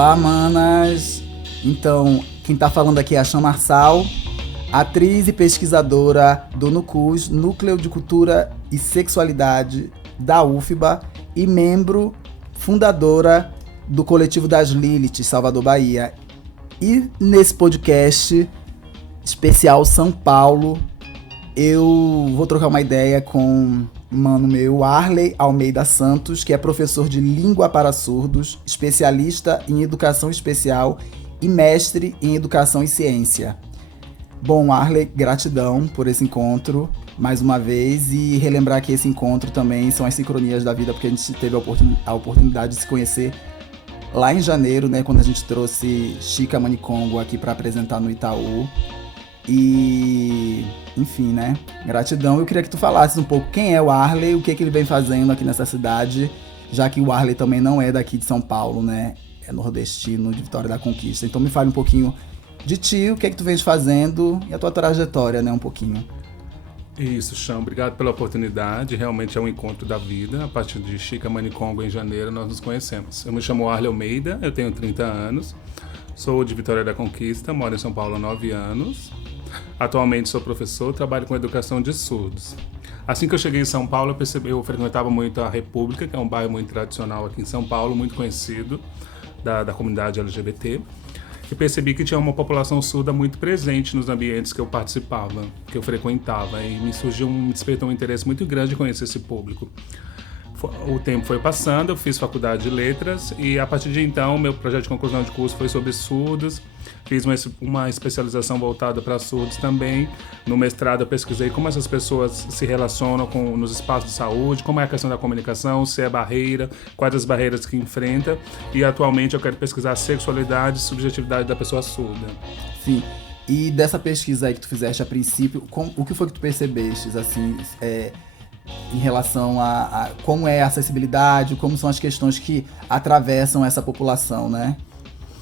Olá, manas! Então, quem tá falando aqui é a Chan Marçal, atriz e pesquisadora do NUCUS, Núcleo de Cultura e Sexualidade da UFBA, e membro fundadora do Coletivo das Lilith, Salvador, Bahia. E nesse podcast especial São Paulo, eu vou trocar uma ideia com mano meu, Arley Almeida Santos, que é professor de língua para surdos, especialista em educação especial e mestre em educação e ciência. Bom, Arley, gratidão por esse encontro mais uma vez, e relembrar que esse encontro também são as sincronias da vida, porque a gente teve a oportunidade de se conhecer lá em janeiro, né, quando a gente trouxe Chica Manicongo aqui para apresentar no Itaú. E, enfim, né, gratidão. Eu queria que tu falasses um pouco quem é o Arley, o que ele vem fazendo aqui nessa cidade, já que o Arley também não é daqui de São Paulo, né, é nordestino, de Vitória da Conquista. Então me fale um pouquinho de ti, o que tu vens fazendo e a tua trajetória, né, um pouquinho. Isso, Chão, obrigado pela oportunidade. Realmente é um encontro da vida. A partir de Chica Manicongo, em janeiro, nós nos conhecemos. Eu me chamo Arley Almeida, eu tenho 30 anos, sou de Vitória da Conquista, moro em São Paulo há 9 anos. Atualmente sou professor, trabalho com educação de surdos. Assim que eu cheguei em São Paulo, eu frequentava muito a República, que é um bairro muito tradicional aqui em São Paulo, muito conhecido da comunidade LGBT. E percebi que tinha uma população surda muito presente nos ambientes que eu participava, que eu frequentava, e me despertou um interesse muito grande de conhecer esse público. O tempo foi passando, eu fiz faculdade de letras e a partir de então meu projeto de conclusão de curso foi sobre surdos. Fiz uma especialização voltada para surdos também. No mestrado eu pesquisei como essas pessoas se relacionam nos espaços de saúde, como é a questão da comunicação, se é barreira, quais as barreiras que enfrenta. E atualmente eu quero pesquisar a sexualidade e subjetividade da pessoa surda. Sim. E dessa pesquisa aí que tu fizeste a princípio, o que foi que tu percebeste, assim, em relação a como é a acessibilidade, como são as questões que atravessam essa população, né?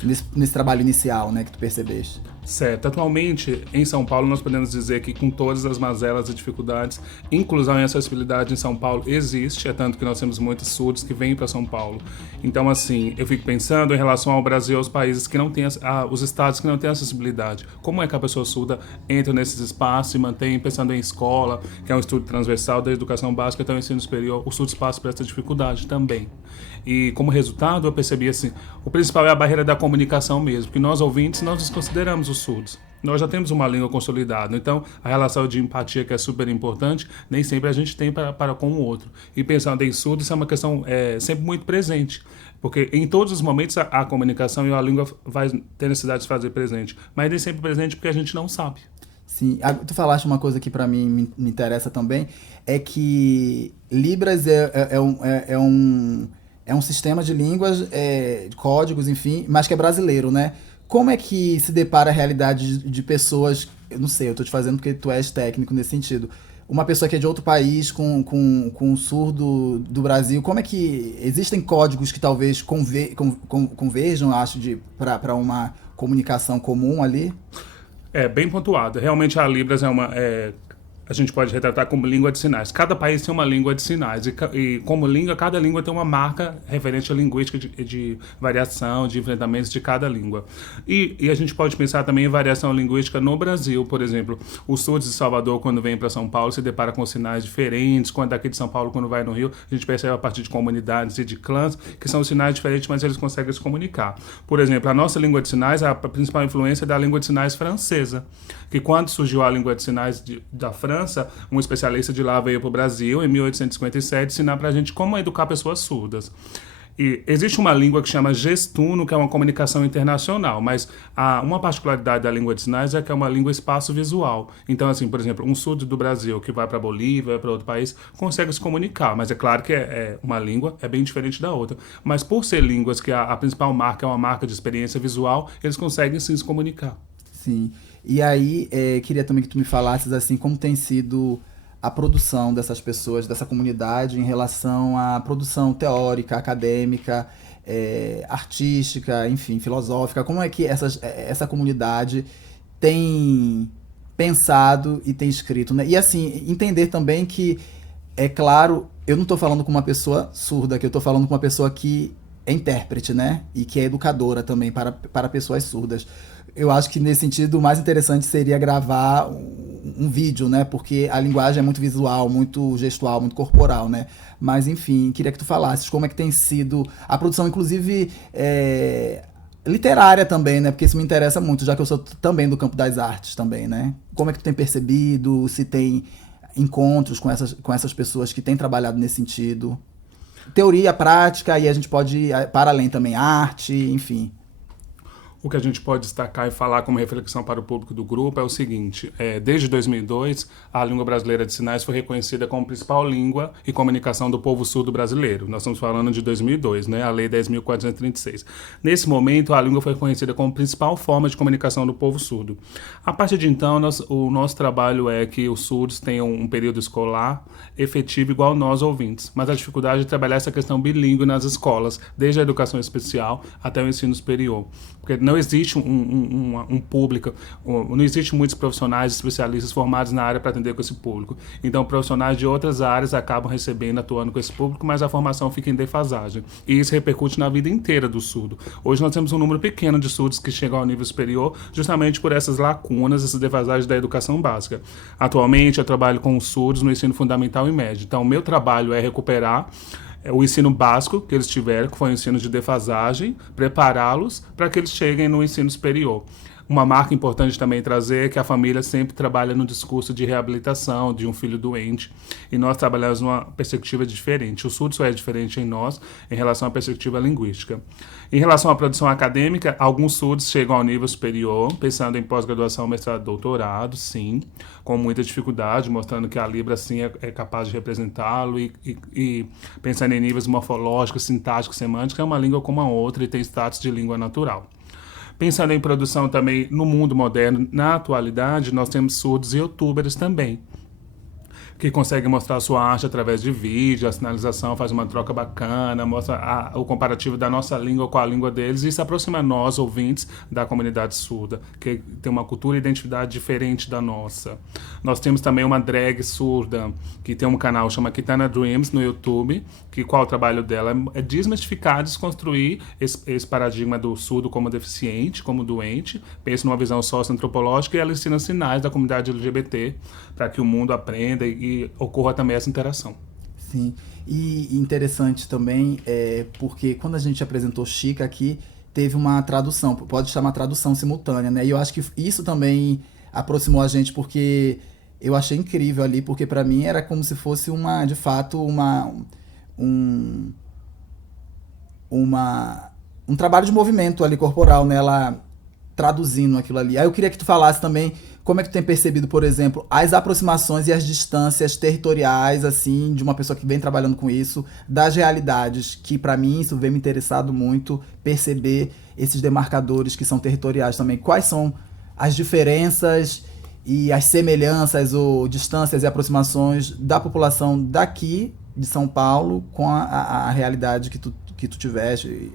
Nesse trabalho inicial, né, que tu percebeste. Certo. Atualmente, em São Paulo, nós podemos dizer que com todas as mazelas e dificuldades, inclusão e acessibilidade em São Paulo existe, é tanto que nós temos muitos surdos que vêm para São Paulo. Então, assim, eu fico pensando em relação ao Brasil, aos países que não têm, os estados que não têm acessibilidade. Como é que a pessoa surda entra nesses espaços e mantém, pensando em escola, que é um estudo transversal da educação básica até o ensino superior, os surdos passam por essa dificuldade também. E como resultado, eu percebi assim, o principal é a barreira da comunicação mesmo, porque nós ouvintes, nós nos consideramos os surdos. Nós já temos uma língua consolidada, então a relação de empatia, que é super importante, nem sempre a gente tem para com o outro. E pensando em surdos, isso é uma questão sempre muito presente, porque em todos os momentos a comunicação e a língua vai ter necessidade de fazer presente, mas nem sempre presente porque a gente não sabe. Sim, tu falaste uma coisa que para mim me interessa também, é que Libras é um sistema de línguas, de códigos, enfim, mas que é brasileiro, né? Como é que se depara a realidade de pessoas, eu não sei, eu tô te fazendo porque tu és técnico nesse sentido, uma pessoa que é de outro país com um surdo do Brasil, como é que existem códigos que talvez converjam, acho, para uma comunicação comum ali? É bem pontuado. Realmente a Libras a gente pode retratar como língua de sinais. Cada país tem uma língua de sinais e como língua, cada língua tem uma marca referente à linguística de variação, de enfrentamentos de cada língua. E a gente pode pensar também em variação linguística no Brasil, por exemplo. Os surdos de Salvador, quando vêm para São Paulo, se depara com sinais diferentes. Quando daqui de São Paulo, quando vai no Rio, a gente percebe a partir de comunidades e de clãs, que são sinais diferentes, mas eles conseguem se comunicar. Por exemplo, a nossa língua de sinais, a principal influência é da língua de sinais francesa, que quando surgiu a língua de sinais da França, um especialista de lá veio para o Brasil em 1857 ensinar para a gente como educar pessoas surdas. E existe uma língua que chama gestuno, que é uma comunicação internacional, mas uma particularidade da língua de sinais é que é uma língua espaço-visual. Então, assim, por exemplo, um surdo do Brasil que vai para a Bolívia, vai para outro país, consegue se comunicar, mas é claro que uma língua é bem diferente da outra. Mas por ser línguas que a principal marca é uma marca de experiência visual, eles conseguem sim se comunicar. Sim. E aí, queria também que tu me falasses, assim, como tem sido a produção dessas pessoas, dessa comunidade, em relação à produção teórica, acadêmica, artística, enfim, filosófica. Como é que essa comunidade tem pensado e tem escrito, né? E, assim, entender também que, é claro, eu não estou falando com uma pessoa surda, que eu estou falando com uma pessoa que é intérprete, né? E que é educadora também para pessoas surdas. Eu acho que nesse sentido o mais interessante seria gravar um vídeo, né? Porque a linguagem é muito visual, muito gestual, muito corporal, né? Mas enfim, queria que tu falasses como é que tem sido a produção, inclusive literária também, né? Porque isso me interessa muito, já que eu sou também do campo das artes também, né? Como é que tu tem percebido, se tem encontros com essas pessoas que têm trabalhado nesse sentido? Teoria, prática, e a gente pode ir para além também, arte, enfim. O que a gente pode destacar e falar como reflexão para o público do grupo é o seguinte: desde 2002, a língua brasileira de sinais foi reconhecida como principal língua e comunicação do povo surdo brasileiro. Nós estamos falando de 2002, né? A Lei 10.436. Nesse momento, a língua foi reconhecida como principal forma de comunicação do povo surdo. A partir de então, o nosso trabalho é que os surdos tenham um período escolar efetivo igual nós ouvintes, mas a dificuldade de trabalhar essa questão bilíngue nas escolas, desde a educação especial até o ensino superior. Porque não existe um público, não existe muitos profissionais especialistas formados na área para atender com esse público. Então, profissionais de outras áreas acabam recebendo, atuando com esse público, mas a formação fica em defasagem. E isso repercute na vida inteira do surdo. Hoje nós temos um número pequeno de surdos que chegam ao nível superior, justamente por essas lacunas, essas defasagens da educação básica. Atualmente, eu trabalho com os surdos no ensino fundamental e médio. Então, o meu trabalho é recuperar o ensino básico que eles tiveram, que foi o ensino de defasagem, prepará-los para que eles cheguem no ensino superior. Uma marca importante também trazer é que a família sempre trabalha no discurso de reabilitação de um filho doente, e nós trabalhamos numa perspectiva diferente. O surdo só é diferente em nós em relação à perspectiva linguística. Em relação à produção acadêmica, alguns surdos chegam ao nível superior, pensando em pós-graduação, mestrado, doutorado, sim, com muita dificuldade, mostrando que a Libra, sim, é capaz de representá-lo e pensando em níveis morfológicos, sintáticos, semânticos, é uma língua como a outra e tem status de língua natural. Pensando em produção também no mundo moderno, na atualidade, nós temos surdos e youtubers também, que conseguem mostrar sua arte através de vídeo, a sinalização faz uma troca bacana, mostra o comparativo da nossa língua com a língua deles, e isso aproxima nós, ouvintes, da comunidade surda, que tem uma cultura e identidade diferente da nossa. Nós temos também uma drag surda, que tem um canal chama Kitana Dreams no YouTube, qual o trabalho dela é desmistificar, desconstruir esse paradigma do surdo como deficiente, como doente, pensa numa visão socioantropológica, e ela ensina sinais da comunidade LGBT para que o mundo aprenda e ocorra também essa interação. Sim, e interessante também porque quando a gente apresentou Chica aqui, teve uma tradução, pode chamar tradução simultânea, né? E eu acho que isso também aproximou a gente, porque eu achei incrível ali, porque para mim era como se fosse de fato um trabalho de movimento ali corporal, né? Ela traduzindo aquilo ali. Aí eu queria que tu falasse também como é que tu tem percebido, por exemplo, as aproximações e as distâncias territoriais, assim, de uma pessoa que vem trabalhando com isso, das realidades, que para mim isso vem me interessado muito, perceber esses demarcadores que são territoriais também. Quais são as diferenças e as semelhanças ou distâncias e aproximações da população daqui de São Paulo com a realidade que tu tiveste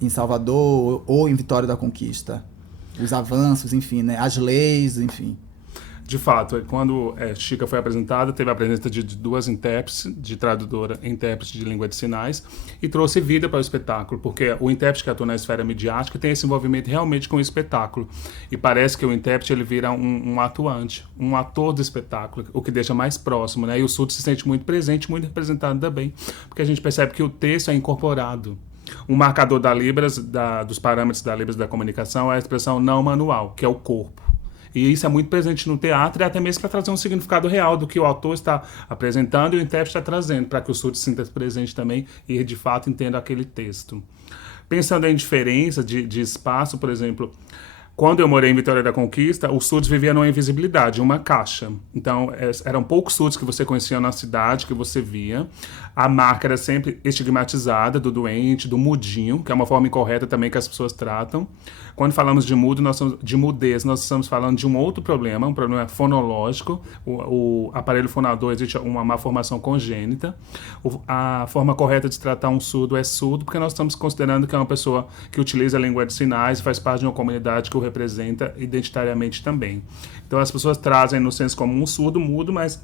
em Salvador ou em Vitória da Conquista? Os avanços, enfim, né? As leis, enfim. De fato, quando Chica foi apresentada, teve a presença de duas intérpretes, de tradutora e intérprete de língua de sinais, e trouxe vida para o espetáculo, porque o intérprete que atua na esfera midiática tem esse envolvimento realmente com o espetáculo, e parece que o intérprete ele vira um atuante, um ator do espetáculo, o que deixa mais próximo, né? E o surdo se sente muito presente, muito representado também, porque a gente percebe que o texto é incorporado. Um marcador da Libras, dos parâmetros da Libras da comunicação é a expressão não manual, que é o corpo. E isso é muito presente no teatro, e até mesmo para trazer um significado real do que o autor está apresentando e o intérprete está trazendo, para que o surdo se sinta presente também e de fato entenda aquele texto. Pensando em diferença de espaço, por exemplo, quando eu morei em Vitória da Conquista, os surdos viviam numa invisibilidade, uma caixa. Então, eram poucos surdos que você conhecia na cidade, que você via. A marca era sempre estigmatizada, do doente, do mudinho, que é uma forma incorreta também que as pessoas tratam. Quando falamos de mudo, de mudez, nós estamos falando de um outro problema, um problema fonológico. O aparelho fonador existe uma má formação congênita. A forma correta de tratar um surdo é surdo, porque nós estamos considerando que é uma pessoa que utiliza a língua de sinais e faz parte de uma comunidade que o representa identitariamente também. Então as pessoas trazem no senso comum um surdo mudo, mas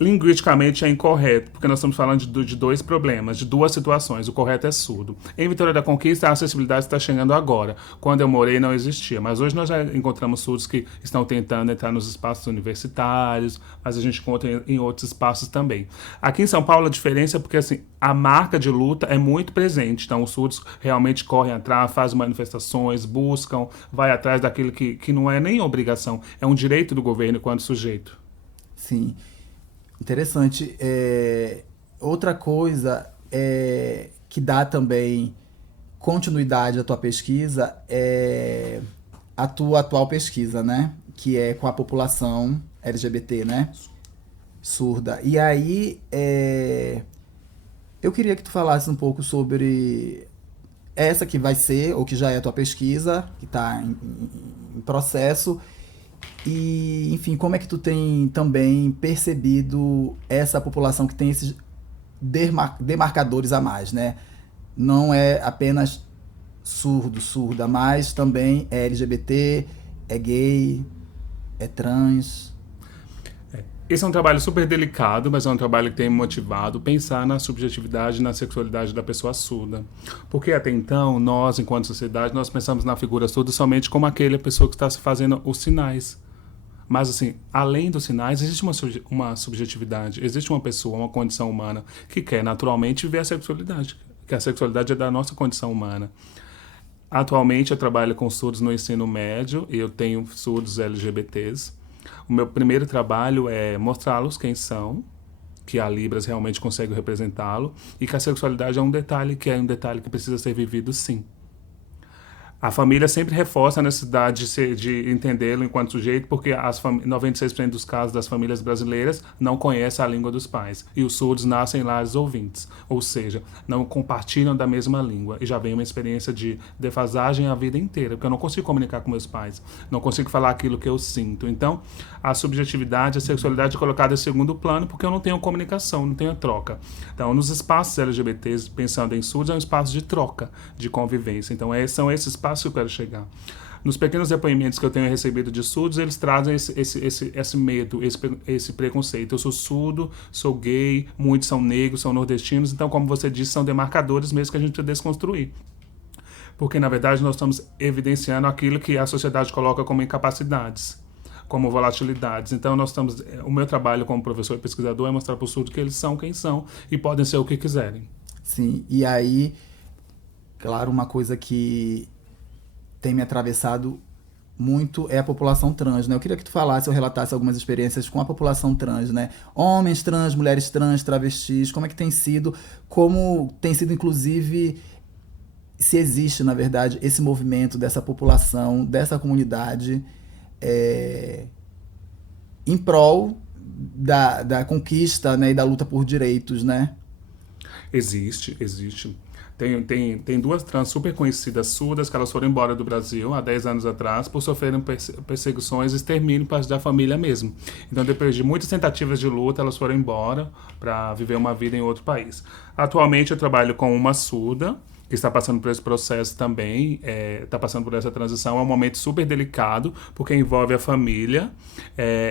Linguisticamente é incorreto, porque nós estamos falando de dois problemas, de duas situações. O correto é surdo. Em Vitória da Conquista, a acessibilidade está chegando agora. Quando eu morei, não existia. Mas hoje nós já encontramos surdos que estão tentando entrar nos espaços universitários, mas a gente encontra em outros espaços também. Aqui em São Paulo, a diferença é porque assim, a marca de luta é muito presente. Então, os surdos realmente correm atrás, fazem manifestações, buscam, vai atrás daquilo que não é nem obrigação, é um direito do governo enquanto sujeito. Sim. Interessante. Outra coisa que dá também continuidade à tua pesquisa é a tua atual pesquisa, né? Que é com a população LGBT, né? Surda. E aí, eu queria que tu falasse um pouco sobre essa que vai ser, ou que já é a tua pesquisa, que está em processo. E, enfim, como é que tu tem também percebido essa população que tem esses demarcadores a mais, né? Não é apenas surdo, surda, mas também é LGBT, é gay, é trans. Esse é um trabalho super delicado, mas é um trabalho que tem me motivado pensar na subjetividade e na sexualidade da pessoa surda. Porque até então, nós, enquanto sociedade, nós pensamos na figura surda somente como aquela pessoa que está fazendo os sinais. Mas, assim, além dos sinais, existe uma subjetividade, existe uma pessoa, uma condição humana que quer naturalmente viver a sexualidade, que a sexualidade é da nossa condição humana. Atualmente, eu trabalho com surdos no ensino médio e eu tenho surdos LGBTs. O meu primeiro trabalho é mostrá-los quem são, que a Libras realmente consegue representá-lo e que a sexualidade é um detalhe que precisa ser vivido sim. A família sempre reforça a necessidade de entendê-lo enquanto sujeito, porque 96% dos casos das famílias brasileiras não conhecem a língua dos pais. E os surdos nascem em lares ouvintes, ou seja, não compartilham da mesma língua. E já vem uma experiência de defasagem a vida inteira, porque eu não consigo comunicar com meus pais, não consigo falar aquilo que eu sinto. Então, a subjetividade, a sexualidade é colocada em segundo plano, porque eu não tenho comunicação, não tenho troca. Então, nos espaços LGBTs, pensando em surdos, é um espaço de troca, de convivência. Então, são esses espaços que eu quero chegar. Nos pequenos depoimentos que eu tenho recebido de surdos, eles trazem esse medo, esse preconceito. Eu sou surdo, sou gay, muitos são negros, são nordestinos, então, como você disse, são demarcadores mesmo que a gente precisa desconstruir. Porque, na verdade, nós estamos evidenciando aquilo que a sociedade coloca como incapacidades, como volatilidades. Então, o meu trabalho como professor e pesquisador é mostrar para os surdos que eles são quem são e podem ser o que quiserem. Sim, e aí, claro, uma coisa que tem me atravessado muito é a população trans, né? Eu queria que tu falasse ou relatasse algumas experiências com a população trans, né? Homens trans, mulheres trans, travestis, como é que tem sido, como tem sido, inclusive, se existe, na verdade, esse movimento dessa população, dessa comunidade, em prol da conquista, né, e da luta por direitos, né? Existe. Tem duas trans super conhecidas surdas que elas foram embora do Brasil há 10 anos atrás por sofrerem perseguições e extermínio da família mesmo. Então, depois de muitas tentativas de luta, elas foram embora para viver uma vida em outro país. Atualmente, eu trabalho com uma surda que está passando por esse processo também, está passando por essa transição. É um momento super delicado, porque envolve a família,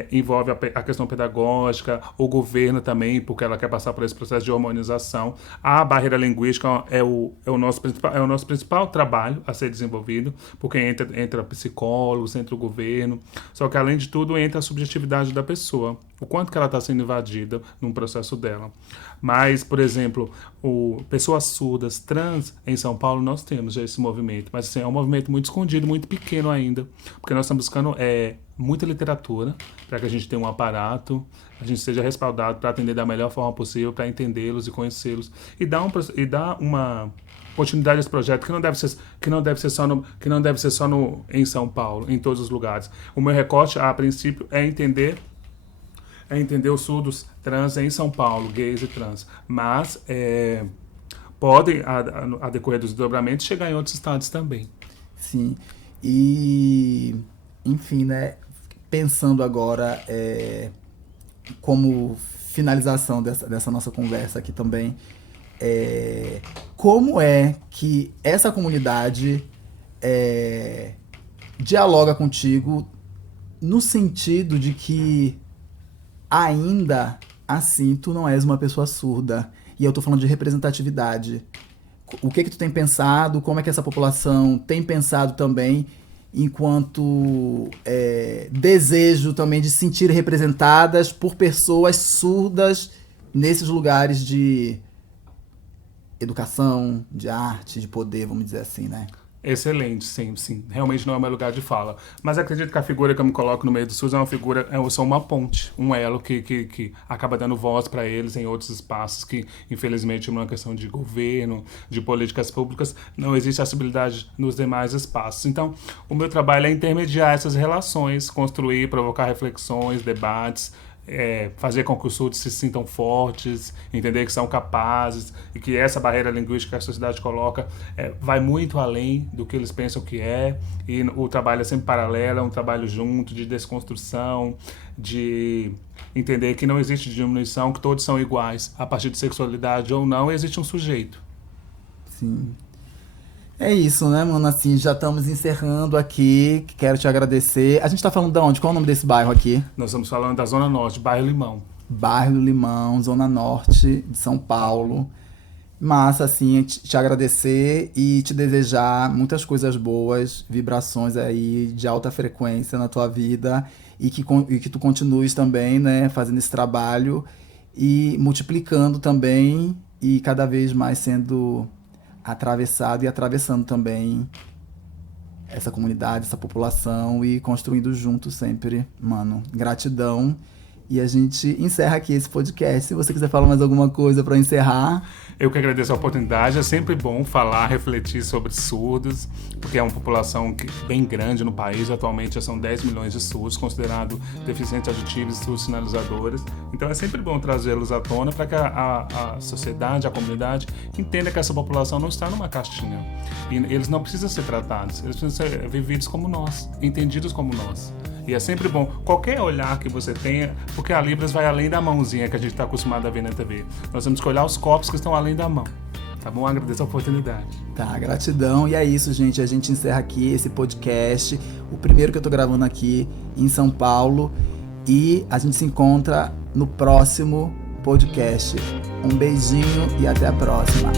envolve a questão pedagógica, o governo também, porque ela quer passar por esse processo de hormonização. A barreira linguística é o nosso principal trabalho a ser desenvolvido, porque entra psicólogos, entra o governo, só que além de tudo entra a subjetividade da pessoa, o quanto que ela está sendo invadida num processo dela. Mas, por exemplo, pessoas surdas, trans, em São Paulo nós temos já esse movimento, mas assim, é um movimento muito escondido, muito pequeno ainda, porque nós estamos buscando muita literatura para que a gente tenha um aparato, a gente seja respaldado para atender da melhor forma possível, para entendê-los e conhecê-los e dar uma continuidade a esse projeto que não deve ser só em São Paulo, em todos os lugares. O meu recorte, a princípio, é entender os surdos trans em São Paulo, gays e trans, mas podem, a decorrer dos desdobramentos, chegar em outros estados também. Sim, e enfim, né, pensando agora como finalização dessa nossa conversa aqui também, como é que essa comunidade dialoga contigo no sentido de que ainda assim, tu não és uma pessoa surda. E eu tô falando de representatividade. O que tu tem pensado, como é que essa população tem pensado também, enquanto desejo também de se sentir representadas por pessoas surdas nesses lugares de educação, de arte, de poder, vamos dizer assim, né? Excelente, sim, sim. Realmente não é o meu lugar de fala. Mas acredito que a figura que eu me coloco no meio do SUS é uma figura, eu sou uma ponte, um elo que acaba dando voz para eles em outros espaços que, infelizmente, numa questão de governo, de políticas públicas, não existe acessibilidade nos demais espaços. Então, o meu trabalho é intermediar essas relações, construir, provocar reflexões, debates, fazer com que os surdos se sintam fortes, entender que são capazes e que essa barreira linguística que a sociedade coloca vai muito além do que eles pensam que é, e o trabalho é sempre paralelo, é um trabalho junto, de desconstrução, de entender que não existe diminuição, que todos são iguais, a partir de sexualidade ou não, existe um sujeito. Sim. É isso, né, mano? Assim, já estamos encerrando aqui. Quero te agradecer. A gente tá falando de onde? Qual é o nome desse bairro aqui? Nós estamos falando da Zona Norte, bairro Limão. Bairro do Limão, Zona Norte de São Paulo. Massa, assim, te agradecer e te desejar muitas coisas boas, vibrações aí de alta frequência na tua vida e que tu continues também, né, fazendo esse trabalho e multiplicando também e cada vez mais sendo atravessado e atravessando também essa comunidade, essa população e construindo junto sempre, mano. Gratidão. E a gente encerra aqui esse podcast. Se você quiser falar mais alguma coisa para encerrar. Eu que agradeço a oportunidade. É sempre bom falar, refletir sobre surdos, porque é uma população bem grande no país. Atualmente já são 10 milhões de surdos, considerados deficientes auditivos e surdos sinalizadores. Então é sempre bom trazê-los à tona para que a sociedade, a comunidade, entenda que essa população não está numa caixinha. E eles não precisam ser tratados, eles precisam ser vividos como nós, entendidos como nós. E é sempre bom, qualquer olhar que você tenha, porque a Libras vai além da mãozinha que a gente está acostumado a ver na TV. Nós temos que olhar os corpos que estão além da mão. Tá bom? Agradeço a oportunidade. Tá, gratidão. E é isso, gente. A gente encerra aqui esse podcast, o primeiro que eu tô gravando aqui em São Paulo. E a gente se encontra no próximo podcast. Um beijinho e até a próxima.